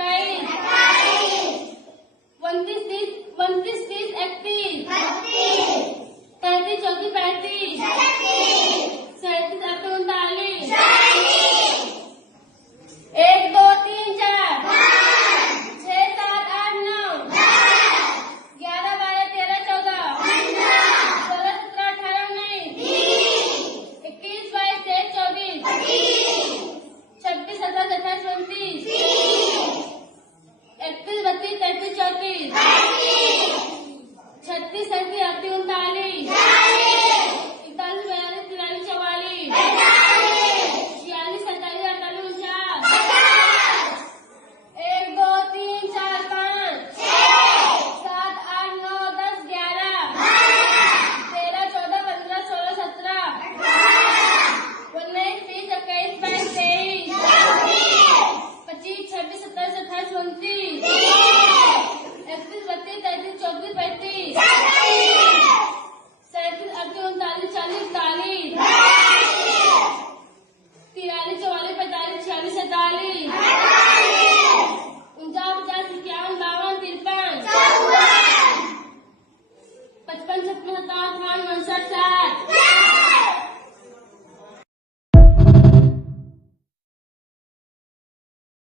27, 29, 30, 31, 32, 33, 34, 37, 38, 39, 1, 2, 3, 4, 6, 7, 8, 9, 11, 12, 13, 14, 16, 17, 18, 19, 21, 22, 23, 24, 26, 27, 28, 29, 31, 32, 33, 34, 36, 37, 38, 39, 41, 42, 43, 44, 46, 47, 48, 49, 1, 2, 3, 4, 5, 7, 8, 9, 10, 11, 13, 14, 15, 16, 17, 19, 20, 21, 22, 23, 25, 26, 27, 28, 29, 31,